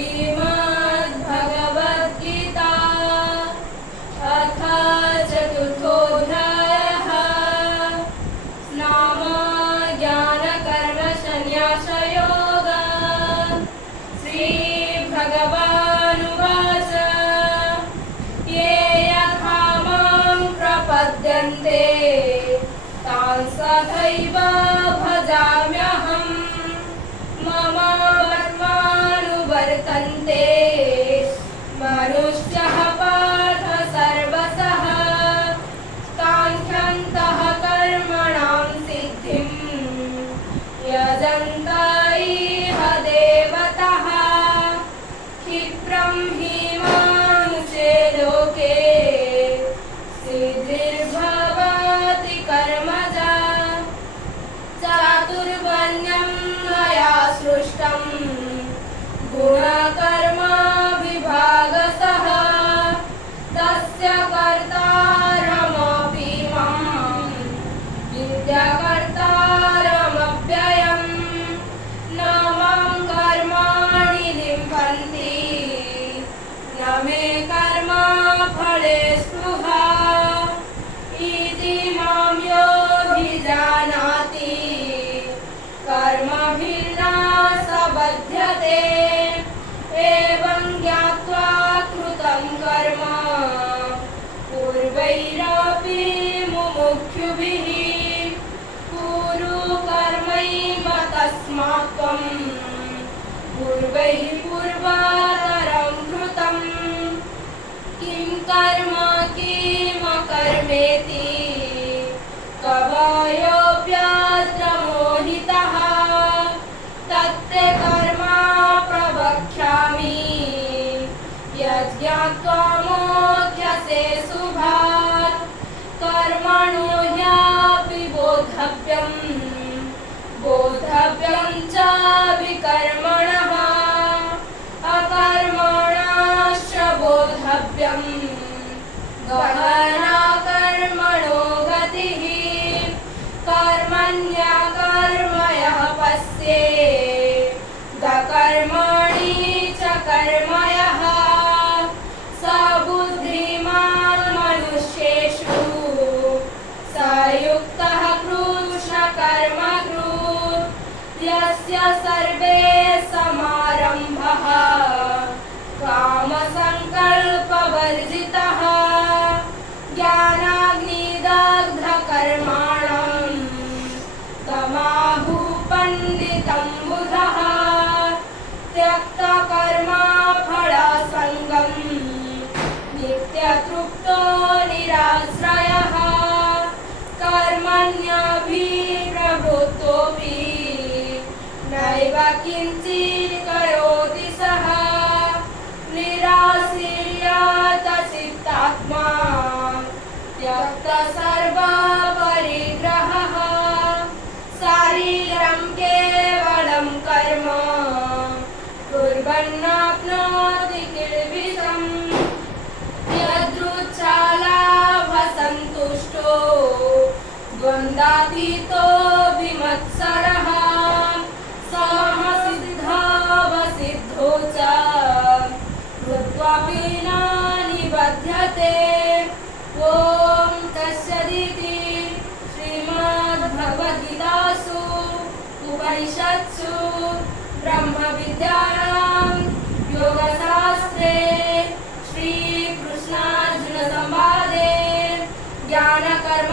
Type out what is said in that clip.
श्रीमद्भगवद्गीता अथ चतुर्थोऽध्यायः। नाम ज्ञानकर्मसन्न्यासयोगः। श्रीभगवानुवाच ये यथा मां प्रपद्यन्ते तान् सदैव भजाम्यहम्। मम वर्त्मानुवर्तन्ते मनुष्यः पार्थ सर्वशः। काङ्क्षन्तः कर्मणां सिद्धिं यजन्त इह देवतः। क्षिप्रं हि मानुषे लोके सिद्धिर्भवति कर्मजा। चातुर्वर्ण्यं मया सृष्टं गुणकर्मविभागशः। तस्य कर्तारमपि मां विद्याकर्तारमव्ययम्। न मां कर्माणि लिम्पन्ति न मे कर्मफले स्पृहा। इति मां योऽभिजानाति कर्मभिन्ना स बध्यते। एवं ज्ञात्वा कृतं कर्म पूर्वैरपि मुमुक्षुभिः कुरु कर्मैव तस्मात् त्वं पूर्वैः पूर्वतरं कृतम्। किं कर्म किमकर्मेति कवयोऽप्यत्र मोहितः। तत्ते कर्म प्रवक्ष्यामि यज्ञात्वा मोक्ष्यसे शुभात्। कर्मणो ह्यपि बोद्धव्यं च विकर्मणः। अकर्मणश्च बोद्धव्यं गहना कर्मणो गतिः। कर्मण्यकर्मयः पश्ये कर्मणि च कर्मयः। स बुद्धिमान् मनुष्येषु स युक्तः कृष्णकर्मकृत्। यस्य सर्वे समारम्भः कामसङ्कल्पवर्जितः। ज्ञानाग्निदग्धकर्माणं तमाहुः पण्डितं बुधः। त्यक्तकर्मफलसङ्गं नित्यतृप्तो निराश्रयः। कर्मण्यभिप्रवृत्तोऽपि नैव किञ्चित् करोति सः। निराशीर्यतचित्तात्मा त्यक्तसर्वपरिग्रहः। शारीरं केवलं कर्म कुर्वन्नाप्नोति किल्बिषम्। यदृच्छालाभसन्तुष्टो द्वन्द्वातीतो विमत्सरः। समसिद्धवसिद्धो च कृत्वापि न निबध्यते। ॐ तत्सदिति श्रीमद्भगवद्गीतासु उपनिषत्सु ब्रह्मविद्यायां योगशास्त्रे श्रीकृष्णार्जुनसंवादे ज्ञानकर्म